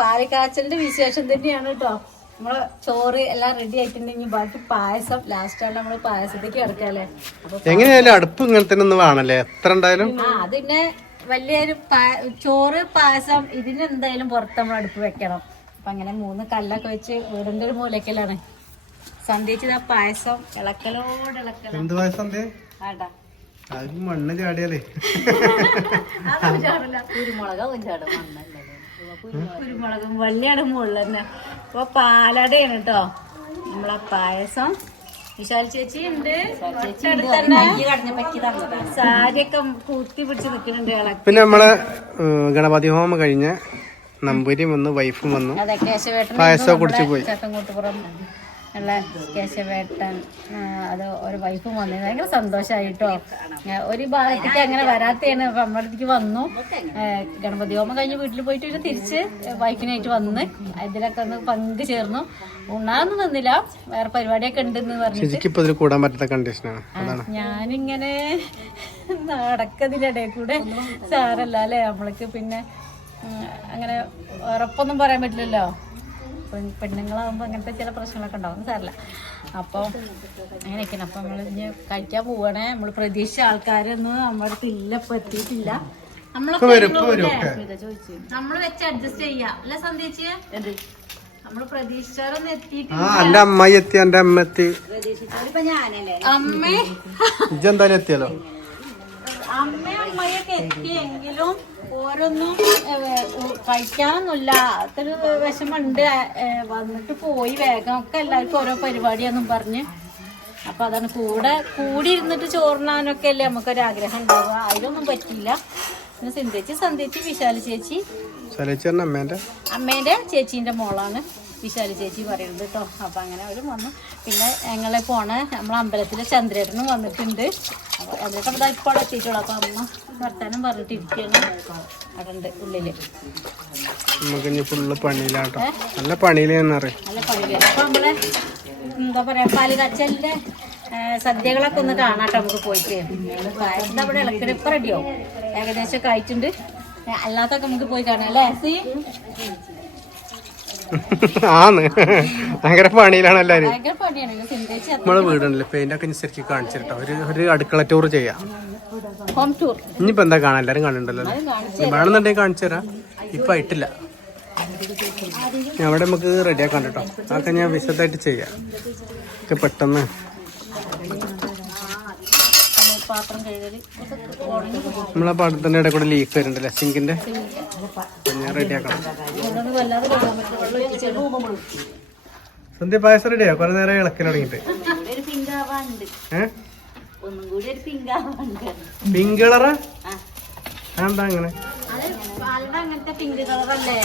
പാലക്കാച്ചലിന്റെ വിശേഷം തന്നെയാണ് കേട്ടോ. നമ്മള് ചോറ് എല്ലാം റെഡി ആയിട്ടുണ്ടെങ്കിൽ ബാക്കി പായസം ലാസ്റ്റാണ് നമ്മള് പായസത്തേക്ക് കിടക്കല്ലേ. എങ്ങനെയായാലും അടുപ്പ് ഇങ്ങനെ തന്നെ ഒന്ന് വേണല്ലേ എത്ര ഉണ്ടായാലും. അതിന് വലിയൊരു ചോറ് പായസം ഇതിന് എന്തായാലും പുറത്ത് നമ്മൾ അടുപ്പ് വെക്കണം. അപ്പൊ അങ്ങനെ 3 കല്ലൊക്കെ വെച്ച് വീടിന്റെ ഒരു മൂലക്കലാണ് സന്ധ്യച്ചിത്. ആ പായസം ഇളക്കലോട് ഇളക്കലോ. എന്ത് പായസം ആടാ മണ്ണ് ചാടിയാലേ കുരുമുളകും വള്ളിയുടെ മുകളിൽ തന്നെ. അപ്പൊ പാലടയാണ് കേട്ടോ നമ്മളെ പായസം. വിശാൽ ചേച്ചി ഉണ്ട്, സാരിയൊക്കെ കൂത്തി പിടിച്ച് നിൽക്കുന്നുണ്ട്. പിന്നെ നമ്മളെ ഗണപതി ഹോമം കഴിഞ്ഞ നമ്പൂരി വന്നു, വൈഫും വന്നു, അതെ കേശവേട്ടൻ പായസം കുടിച്ചു പോയി. ചട്ടംകൂട്ടുപുറം ഉള്ള കേശവേട്ടൻ അത് ഒരു വൈഫും വന്നു. ഭയങ്കര സന്തോഷമായിട്ടോ. ഒരു ഭാഗത്തേക്ക് അങ്ങനെ വരാത്തതാണ്. അപ്പൊ നമ്മുടെ അടുത്തേക്ക് വന്നു. ഗണപതി ഹോമം കഴിഞ്ഞ് വീട്ടിൽ പോയിട്ട് പിന്നെ തിരിച്ച് വൈഫിനായിട്ട് വന്ന് ഇതിലൊക്കെ ഒന്ന് പങ്കു ചേർന്നു. ഉണ്ണാനൊന്നും നിന്നില്ല, വേറെ പരിപാടിയൊക്കെ ഉണ്ടെന്ന് പറഞ്ഞിട്ട് കൂടാൻ പറ്റാത്ത കണ്ടീഷനാണ്. ഞാനിങ്ങനെ നടക്കതിനിടയിൽ കൂടെ സാരല്ല അല്ലേ, നമ്മൾക്ക് പിന്നെ അങ്ങനെ ഉറപ്പൊന്നും പറയാൻ പറ്റില്ലല്ലോ. പെണ്ണുങ്ങളാകുമ്പോൾ അങ്ങനത്തെ ചില പ്രശ്നങ്ങളൊക്കെ ഉണ്ടാവും, സാരല്ല. അപ്പോൾ അങ്ങനെയൊക്കെയാണ്. അപ്പം നമ്മൾ ഇനി കഴിക്കാൻ പോവുകയാണേ. നമ്മൾ പ്രതീക്ഷിച്ച ആൾക്കാരൊന്നും നമ്മുടെ അടുത്ത് ഇല്ല, ഇപ്പം എത്തിയിട്ടില്ല. നമ്മളൊക്കെ നമ്മൾ വെച്ച് അഡ്ജസ്റ്റ് ചെയ്യാം അല്ലെ സന്ധ്യച്ച്. നമ്മള് പ്രതീക്ഷിച്ചാലൊന്നും എത്തിയിട്ടില്ല. എന്റെ അമ്മായി എത്തി, എന്റെ അമ്മ എത്തി, അമ്മേ ഇജെന്തായാലും എത്തിയല്ലോ. അമ്മയും അമ്മയൊക്കെ എത്തിയെങ്കിലും ഓരോന്നും കഴിക്കാനൊന്നുമില്ല. അതൊരു വിഷമുണ്ട്. വന്നിട്ട് പോയി വേഗം ഒക്കെ എല്ലാവർക്കും ഓരോ പരിപാടിയാന്നും പറഞ്ഞ്. അപ്പൊ അതാണ് കൂടി ഇരുന്നിട്ട് ചോറിനാനൊക്കെ അല്ലേ നമുക്കൊരാഗ്രഹം ഉണ്ടാവുക. അതിലൊന്നും പറ്റിയില്ല. പിന്നെ സന്ധ്യച്ചി വിശാല ചേച്ചി അമ്മേന്റെ ചേച്ചീന്റെ മോളാണ് വിശാല ചേച്ചി പറയുന്നത് കേട്ടോ. അപ്പൊ അങ്ങനെ അവരും വന്നു. പിന്നെ ഞങ്ങളെ നമ്മളെ അമ്പലത്തിലെ ചന്ദ്രേട്ടനും വന്നിട്ടുണ്ട്. അപ്പൊ ചന്ദ്രേട്ടൻ ഇപ്പോൾ അവിടെ എത്തിയിട്ടുള്ളൂ. അപ്പൊ അമ്മ വർത്താനം പറഞ്ഞിട്ടിരിക്കുകയാണ് അവിടെ ഉണ്ട് ഉള്ളില്. ഫുള്ള് പണിയിലാട്ടോ, നല്ല പണിയിലെന്ന് അറിയാം. നല്ല പണിയിലാണ്. അപ്പൊ നമ്മളെ എന്താ പറയാ പാലുകാച്ചലിന്റെ സദ്യകളൊക്കെ ഒന്ന് കാണാട്ടോ നമുക്ക് പോയിട്ട്. പായസം അവിടെ ഇളക്കടി ഇപ്പൊ റെഡിയാവും, ഏകദേശം ഒക്കെ ആയിട്ടുണ്ട്. അല്ലാത്തൊക്കെ നമുക്ക് പോയി കാണാം അല്ലേ. ആന്ന് ഭയങ്കര പണിയിലാണ് എല്ലാരും. ഭയങ്കര പണിയാണ്. നമ്മളെ വീടുണ്ടല്ലോ പെയിന്റ് ഒക്കെ അനുസരിച്ച് കാണിച്ചിട്ടോ. ഒരു അടുക്കള ടൂർ ചെയ്യാം, ഹോം ടൂർ. ഇനിയിപ്പോ എന്താ കാണാൻ എല്ലാരും കാണണ്ടല്ലോ. വേണമെന്നുണ്ടെങ്കിൽ കാണിച്ചു തരാം, ഇപ്പൊ ആയിട്ടില്ല. അവിടെ നമുക്ക് റെഡിയാക്കാൻ കേട്ടോ. അതൊക്കെ ഞാൻ വിശദമായിട്ട് ചെയ്യാം. ഒക്കെ പെട്ടെന്ന് നമ്മളെ പാടത്തിന്റെ ഇടയിൽ കൂടെ ലീക്ക് വരുന്നുണ്ടല്ലേ സിങ്കിന്റെ. ഞാൻ റെഡിയാക്കണം. സന്ധ്യ പായസം റെഡിയാ. കുറെ നേരം ഇളക്കൽ തുടങ്ങിട്ട്. പിങ്ക് കളറാ? എന്താ അങ്ങനെ? അങ്ങനത്തെ പിങ്ക് കളറല്ലേ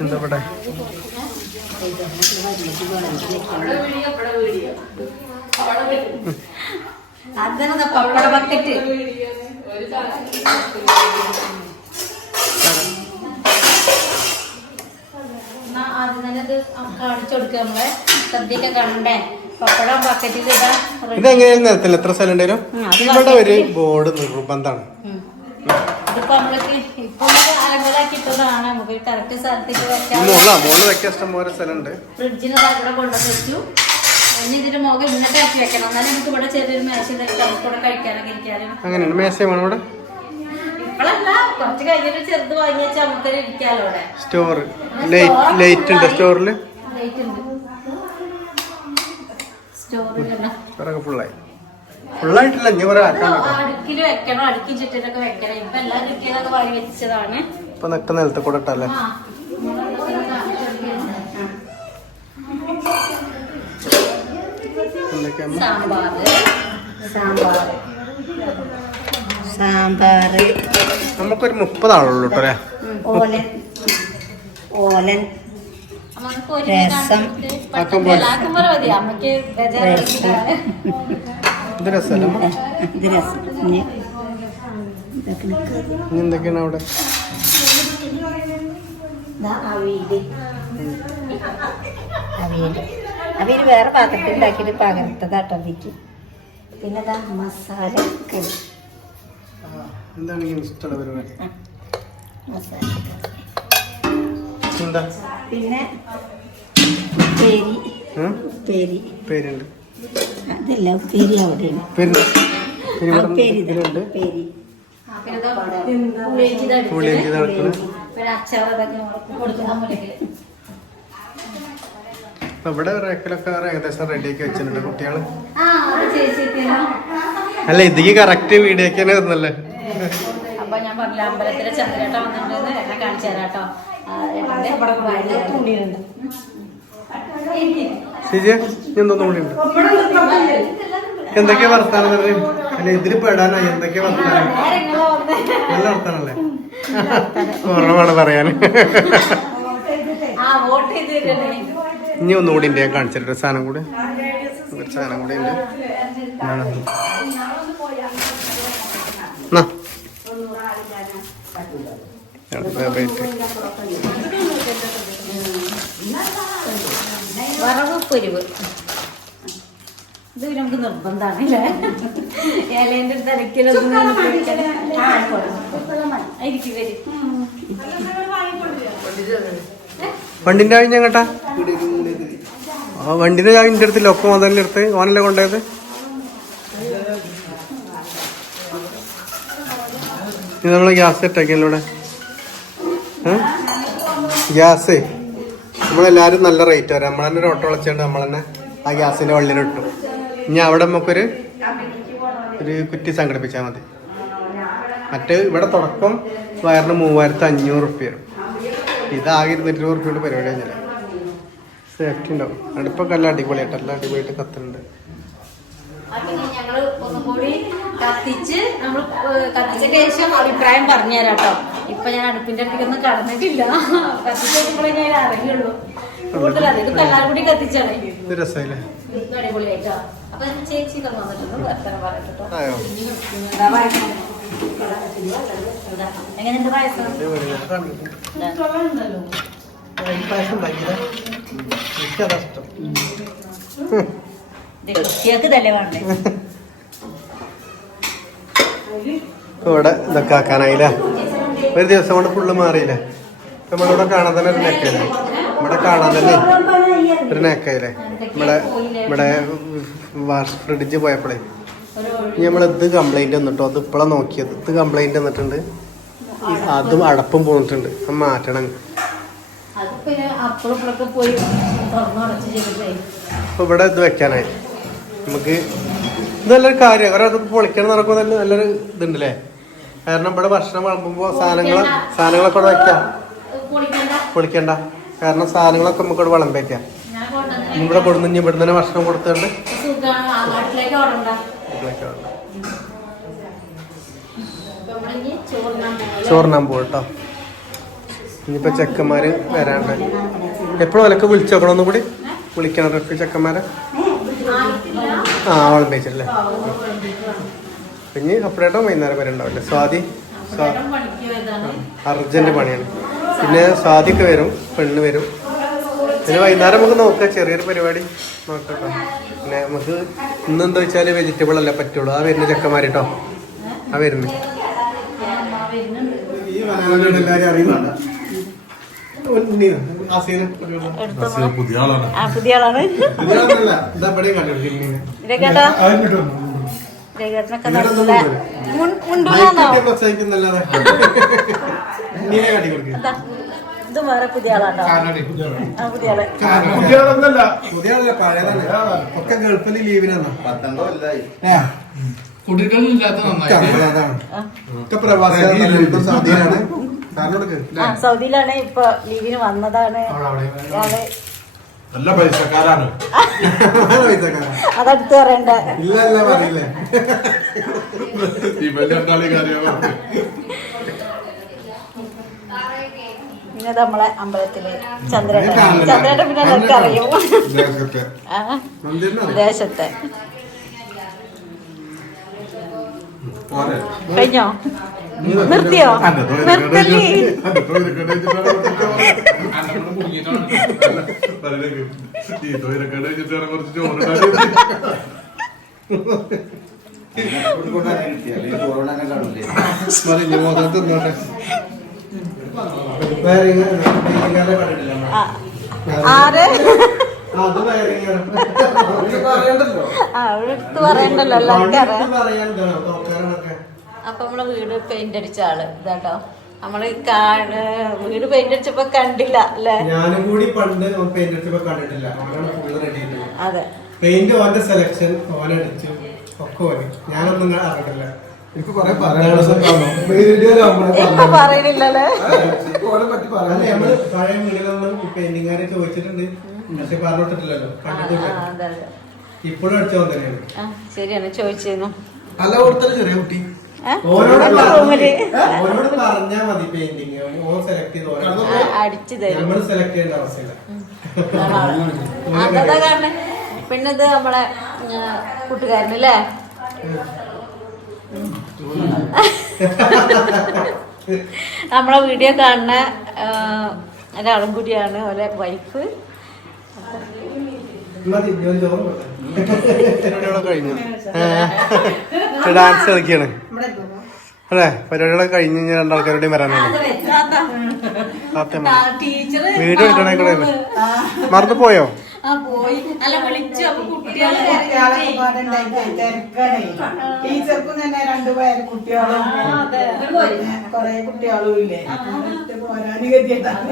എന്താ ഇവിടെ അതെന്താ പപ്പട ബക്കറ്റ്. ആദ്യം തന്നെ ഇത് കാണിച്ചു കൊടുക്കുക. നമ്മളെ സദ്യയൊക്കെ കാണണ്ടേ. പപ്പടം ബക്കറ്റിൽ ഇടാ. ഇതെങ്ങനെയാലും നിരത്തില്ല, എത്ര സ്ഥലം ഉണ്ടായാലും ഇവിടെ ഒരു ബോർഡ് നിർബന്ധമാണ്. ഇതിപ്പോ നമ്മൾക്ക് ഇപ്പൊ അലങ്കോലാക്കിട്ടതാണ്. നമുക്ക് കറക്റ്റ് സ്ഥലത്തേക്ക് വെക്കാൻ ഇഷ്ടം പോലെ സ്ഥലമുണ്ട്. ഫ്രിഡ്ജിന് ഇവിടെ കൊണ്ടുവന്ന് വെച്ചു. ഇനി ഇതിന്റെ മുഖം ഇന്നത്തെ ആക്കി വെക്കണം. എന്നാലും നമുക്ക് ഇവിടെ ചെറിയൊരു മേശ ഇവിടെ കഴിക്കാനൊക്കെ ഇരിക്കാനും. അങ്ങനെയാണ് മേശയാണ് ഇവിടെ. ഇപ്പോഴല്ല, കുറച്ച് കഴിഞ്ഞിട്ട് ചെറുത് വാങ്ങി വെച്ചാൽ നമുക്ക് ഇരിക്കാലോ. ഇവിടെ സ്റ്റോർ ലൈറ്റ് ഉണ്ട്. സ്റ്റോറിൽ ലൈറ്റ് ഉണ്ട്. സ്റ്റോറിൽ ഫുള്ളായിട്ടില്ല. അടുക്കില് വെക്കണം, അടുക്കി ചുറ്റിലൊക്കെ വെക്കണം. ഇപ്പൊ എല്ലാം കിട്ടിയതൊക്കെ വാങ്ങി വെച്ചതാണ്. ഇപ്പൊ നക്ക നിലത്ത് കൂടെ ഇട്ടല്ലേ. നമുക്കൊരു 30 ആളുള്ളൂ കേട്ടോ. ഓലൻ രസം എന്തൊക്കെയാണ് അവിടെ? അവിയല് വേറെ പാത്രത്തിൽ ഉണ്ടാക്കിയിട്ട് പകർത്തതാട്ടോ. അതിക്ക് പിന്നെ മസാല കറി. എന്താണ് ഈ ഇഷ്ടമുള്ള പരിപാടി? മസാല എന്താ പിന്നെ ഉപ്പേരി. ഉപ്പേരി പേരുണ്ട്? അതല്ല ഉപ്പേരി അവിടെയാണ്. ഇവിടെ റേക്കിലൊക്കെ ഏകദേശം റെഡിയാക്കി വെച്ചിട്ടുണ്ട് കുട്ടികള്. അല്ല ഇതിക്ക് കറക്റ്റ് വീഡിയോക്ക് തന്നെ തന്നല്ലേ. അപ്പൊ ഞാൻ പറഞ്ഞില്ല അമ്പലത്തിലെ ചന്ദ്രേട്ട വന്നിട്ടുണ്ടെന്ന് എന്നെ കാണിച്ചു തരാട്ടോ. ശരിയാ എന്തോന്നും കൂടി ഉണ്ട്. എന്തൊക്കെയാ വർത്താനം പറയും? അല്ല ഇതില് പെടാനാ എന്തൊക്കെയാ വർത്താനം? നല്ല വർത്താനല്ലേ? ഓർമ്മമാണ് പറയാന്. ഇനി ഒന്നുകൂടി ഉണ്ട് ഞാൻ കാണിച്ചിട്ട് സാധനം കൂടി. ഒരു സാധനം കൂടി ഉണ്ട്. വറവുപ്പൊരിവ് ഇത് നമുക്ക് നിർബന്ധമാണ് അല്ലേ? ഇലേന്റെ തലക്കിലൊന്നും വണ്ടിന്റെ ആവശ്യം ഞങ്ങട്ടാ വണ്ടിന്റെ ചാവിന്റെ അടുത്തില്ല ഒക്കെ മോതലിന്റെ അടുത്ത് ഓനല്ലേ കൊണ്ടുപോയത്. ഇത് നമ്മള് ഗ്യാസ് സെറ്റാക്കിയല്ലോ ഇവിടെ. ഗ്യാസ് നമ്മളെല്ലാരും നല്ല റേറ്റ് വരാം. നമ്മളെന്നെ ഒരു ഓട്ടോ വിളിച്ചുകൊണ്ട് നമ്മളെന്നെ ആ ഗ്യാസിന്റെ വള്ളിലിട്ടു. ഇനി അവിടെ നമുക്കൊരു കുറ്റി സംഘടിപ്പിച്ചാൽ മതി. മറ്റേ ഇവിടെ തുടക്കം വയറിന് 3500 റുപ്യ. ഇതാകെ 220 റുപ്യയുടെ പരിപാടി കഴിഞ്ഞാൽ സേഫ്റ്റി ഉണ്ടാവും. അടുപ്പൊക്കെ എല്ലാം അടിപൊളിയായിട്ട് എല്ലാം അടിപൊളിയായിട്ട് കത്തുന്നുണ്ട്. ഞങ്ങള് ഒന്നുകൂടി കത്തിച്ച് നമ്മൾ കത്തിച്ചതിന് ശേഷം അഭിപ്രായം പറഞ്ഞുതരാട്ടോ. ഇപ്പൊ ഞാൻ അടുപ്പിന്റെ അടുത്തേക്കൊന്നും കടന്നിട്ടില്ല. കത്തിച്ചപ്പോഴേ ഞാൻ അറിയുള്ളൂ. കൂടുതൽ അതിപ്പോ എല്ലാവരും കൂടി കത്തിച്ചാണ്. രസമില്ലേ? അടിപൊളിയായിട്ടോ. അപ്പൊ ചേച്ചി വന്നിട്ടുണ്ട് വർത്തനം പറയട്ടോ. എങ്ങനെയുണ്ട് പായസം? കുട്ടികൾക്ക് തന്നെ വേണ്ടേ? ഇവിടെ ഇതൊക്കെ ആക്കാനായില്ലേ? ഒരു ദിവസം കൊണ്ട് ഫുള്ള് മാറിയില്ലേ? നമ്മളിവിടെ കാണാൻ തന്നെ ഒരു നെക്കയില്ലേ? ഇവിടെ കാണാൻ തന്നെ ഒരു നെക്കയില്ലേ? ഇവിടെ ഫ്രിഡ്ജ് പോയപ്പോഴേ നമ്മളിത് കംപ്ലൈന്റ് വന്നിട്ടോ. അത് ഇപ്പോഴാണ് നോക്കിയത്. ഇത് കംപ്ലൈന്റ് വന്നിട്ടുണ്ട്. അതും അടപ്പും പോന്നിട്ടുണ്ട്. അത് മാറ്റണം. അപ്പൊ ഇവിടെ ഇത് വെക്കാനായി നമുക്ക് ഇത് നല്ലൊരു കാര്യം. ഒരാൾക്ക് പൊളിക്കണം നടക്കുമ്പോൾ തന്നെ നല്ലൊരു ഇതുണ്ടല്ലേ? കാരണം ഇവിടെ ഭക്ഷണം വിളമ്പുമ്പോൾ സാധനങ്ങളൊക്കെ ഇവിടെ വെക്കാം. പൊളിക്കണ്ട. കാരണം സാധനങ്ങളൊക്കെ നമുക്ക് ഇവിടെ വിളമ്പേക്കാം. ഇവിടെ കൊടുന്ന് ഇവിടെ തന്നെ ഭക്ഷണം കൊടുത്തുകൊണ്ട് ചോറിനാൻ പോകട്ടോ. ഇനിയിപ്പോ ചെക്കന്മാര് വരാണ്ട് എപ്പോഴും വിലക്ക് വിളിച്ചു നോക്കണം. ഒന്നും കൂടി വിളിക്കണം ചെക്കന്മാരെ. വളം വെച്ചിട്ടല്ലേ? പിന്നെ അപ്പഴേട്ടോ വൈകുന്നേരം വരെ ഉണ്ടാവില്ലേ? സ്വാതി അർജന്റ് പണിയാണ്. പിന്നെ സ്വാതിക്ക് വരും, പെണ്ണ് വരും. പിന്നെ വൈകുന്നേരം നമുക്ക് നോക്കാം. ചെറിയൊരു പരിപാടി നോക്കട്ടോ. പിന്നെ നമുക്ക് ഇന്നെന്താ വെച്ചാല് വെജിറ്റബിൾ അല്ലേ പറ്റുള്ളൂ. ആ വരുന്ന ചെക്കന്മാരിട്ടോ. ആ വരുന്നു എല്ലാരും അറിയുന്നുണ്ട്. പുതിയ ആളാണ്. ഇത് വേറെ പുതിയ ആളാണോ? പുതിയ ആളല്ല, പഴയതാണ്. ഒക്കെ ഗൾഫിൽ ലീവിനാണ്. സൗദിയിലാണ് ഇപ്പൊ ലീവിന് വന്നതാണ്. നല്ല പൈസക്കാരാണ്. അതടുത്ത് പറയണ്ട. പിന്നെ നമ്മളെ അമ്പലത്തില് ചന്ദ്രേട്ടൻ പിന്നെ എല്ലാവർക്കും അറിയും. ദേശത്തെ കഴിഞ്ഞോ? നിർത്തിയോ? നിർത്തല്ലേ? കുറച്ച് ചോറ് മതി, ഇനി മൊത്തം തിന്നോട്ടെ. വയറിങ് പെയിന്റിംഗുകാരെ കണ്ടിട്ടില്ല നമ്മള്. ആര് അത് വയറിങ് എടുത്ത് പറയണ്ടല്ലോ എല്ലാവർക്കും അറിയാം. പറയാൻ തോക്കാരനൊക്കെ. അപ്പൊ നമ്മളെ വീട് പെയിന്റ് അടിച്ച ആള് ഇതാട്ടോ. നമ്മള് വീട് പെയിന്റ് അടിച്ചപ്പോ കണ്ടില്ല അല്ലേ? ഞാനും കൂടി പണ്ട് പെയിന്റ് അടിച്ചപ്പോ കണ്ടിട്ടില്ല. അവനാണ് ഫുള്ള് റെഡി ചെയ്തത്. അതെ, പെയിന്റ് ഓന്റെ സെലക്ഷൻ ഓനടിച്ചു ഒക്കെ ഓന്. ഞാനൊന്നും അറിഞ്ഞിട്ടില്ല. എനിക്ക് കൊറേ പറയുന്നില്ലല്ലേ. നമ്മള് പഴയ വീടുകളിലൊന്നും പെയിന്റിങ്ങാരെ ചോദിച്ചിട്ടുണ്ട്, പക്ഷെ പറഞ്ഞിട്ടില്ലല്ലോ, കണ്ടിട്ടില്ല. ഇപ്പോഴും അടിച്ച പോലെ തന്നെയാണ്. ശരിയാണ്, ചോദിച്ചിരുന്നു. അല്ല കൊടുത്തത് ചെറിയ കുട്ടി ഓനോട് പറഞ്ഞാ മതി. പെയിന്റിങ് ഓൻ സെലക്ട് ചെയ്ത് അടിച്ചു തരും. നമ്മൾ സെലക്ട് ചെയ്യേണ്ട അവസ്ഥയില്ല. അതാ കാരണം. പിന്നെ ഇത് നമ്മളെ കൂട്ടുകാരനല്ലേ, നമ്മളെ വീഡിയോ കാണുന്ന ഒരാളും കൂടിയാണ് ഓലെ വൈഫ്. കഴിഞ്ഞു ഡാൻസ് കളിക്കാണ് അല്ലേ? പരിപാടികളൊക്കെ കഴിഞ്ഞ് കഴിഞ്ഞാൽ രണ്ടാൾക്കാരുടെയും വരാനാണ്. വീഡിയോ എടുക്കണേ മറന്നു പോയോ? ടീച്ചർക്കും തന്നെ 2 പേര് കുട്ടികളും കൊറേ കുട്ടികളും ഇല്ലേ, പോരാന് ഗതിയിട്ടാണ്.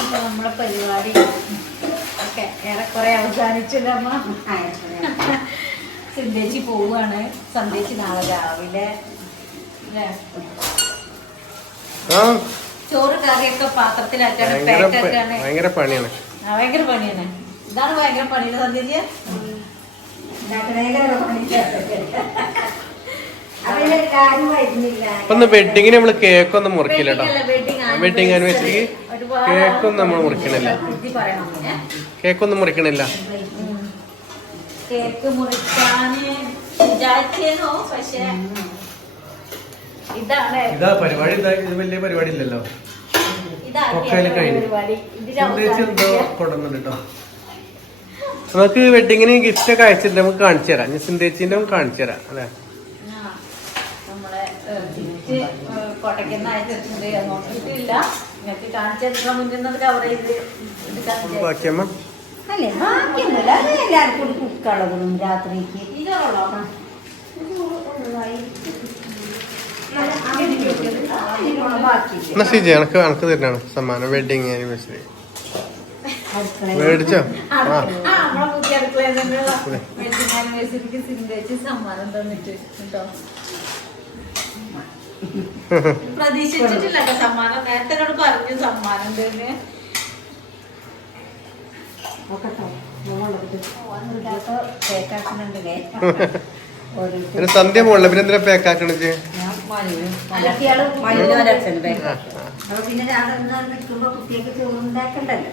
അപ്പൊ നമ്മളെ പരിപാടി ഒക്കെ ഏറെക്കുറെ അവസാനിച്ചല്ലോ അമ്മ. സിന്ധേച്ചി പോവാണ്. സന്ധ്യേച്ചി നാളെ രാവിലെ ചോറ് കറിയൊക്കെ പാത്രത്തിലാക്കാണ്, പാക്കാക്കാണ്. ഭയങ്കര പണിയാണ്. ഭയങ്കര പണിയാണ്. ഇതാണ് ഭയങ്കര പണിയില്ല സന്ധ്യേച്ചി. ഇപ്പൊ വെഡിങ്ങിന് നമ്മള് കേക്കൊന്നും മുറിക്കില്ല കേട്ടോ. വെഡിങ് ആനിവേഴ്സറിക്ക് കേക്കൊന്നും നമ്മൾ മുറിക്കണില്ല. കേക്കൊന്നും മുറിക്കണില്ല. കേക്ക് മുറിക്കാന് വിചാരിച്ചോ, പക്ഷെ ഇതാണ് ഇതാ പരിപാടി. ഇത് വലിയ പരിപാടി ഇല്ലല്ലോ. കൊണ്ടുവന്നിട്ടോ. നമുക്ക് വെഡിങ്ങിന് ഗിഫ്റ്റ് ഒക്കെ അയച്ചിട്ട് നമുക്ക് കാണിച്ചു തരാം. ഞാൻ സിന്ധേച്ചിന്റെ കാണിച്ചു തരാം അല്ലെ? നമ്മളെ ഗിഫ്റ്റ് കൊട്ടയ്ക്കുന്ന അയച്ചിട്ടുണ്ട്. നോക്കിയിട്ടില്ല. നിങ്ങൾക്ക് കാണിച്ചു മുന്നിൽ കവർ ചെയ്ത് ബാക്കിയമ്മ അല്ലേ? ബാക്കിയൊന്നുമില്ല, അത് എല്ലാവർക്കും കുക്കളതും രാത്രിക്ക് ഇതുള്ളോ. എന്നാ ശരി, എനക്ക് തന്നെയാണ് സമ്മാനം. വെഡിങ് ആനിവേഴ്സറി മേടിച്ചോ? നമ്മളെ പുതിയ അടുക്കളയിൽ തന്നെയുള്ള വെഡിങ് ആനിവേഴ്സറിക്ക് സിന്ധേച്ചി സമ്മാനം തന്നിട്ട് കേട്ടോ. പ്രതീക്ഷിച്ചിട്ടില്ല കേട്ടോ സമ്മാനം. നേരത്തെ എന്നോട് പറഞ്ഞു സമ്മാനം തന്നെ. സന്ധ്യ പോകണ്ട, പിന്നെ എന്തിനാ പേക്കാക്കണിച്ച്? പിന്നെ രാവിലെ നിൽക്കുമ്പോ കുട്ടിയൊക്കെ ചോറുണ്ടാക്കണ്ടല്ലോ,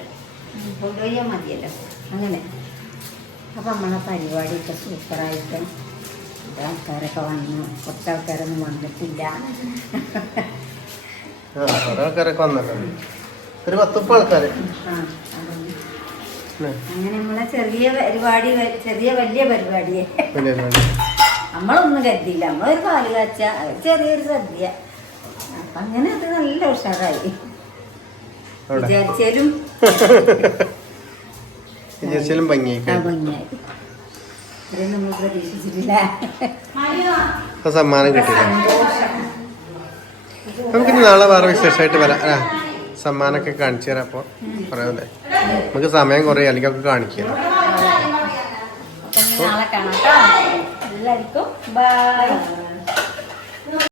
കൊണ്ടുപോയാൽ മതിയല്ലോ. അങ്ങനെ അപ്പൊ നമ്മളെ പരിപാടിയൊക്കെ സൂപ്പറായിട്ട് ആൾക്കാരൊക്കെ വന്നു. കുറച്ച് ആൾക്കാരൊന്നും വന്നിട്ടില്ല. ആൾക്കാരൊക്കെ വന്നല്ലോ, ഒരു 10 ആൾക്കാര്. അങ്ങനെ നമ്മളെ ചെറിയ പരിപാടി, വലിയ പരിപാടിയെ നമ്മളൊന്നും കരുതിയില്ല. നമ്മളൊരു പാല് കാച്ച, ചെറിയൊരു സദ്യ. അപ്പൊ അങ്ങനെ അത് നല്ല ഉഷാറായി. വിചാരിച്ചാലും ഭംഗിയായി. നമ്മൾ പ്രതീക്ഷിച്ചിട്ടില്ല. സമ്മാനം കിട്ടില്ല. നമുക്കിനി നാളെ വേറെ വിശേഷമായിട്ട് വരാം. സമ്മാനമൊക്കെ കാണിച്ചു തരാം. അപ്പോൾ പറയാമല്ലേ, നമുക്ക് സമയം കുറേ അല്ലെങ്കിൽ ഒക്കെ കാണിക്കാം. നാളെ കാണാം. എല്ലാവർക്കും ബൈ.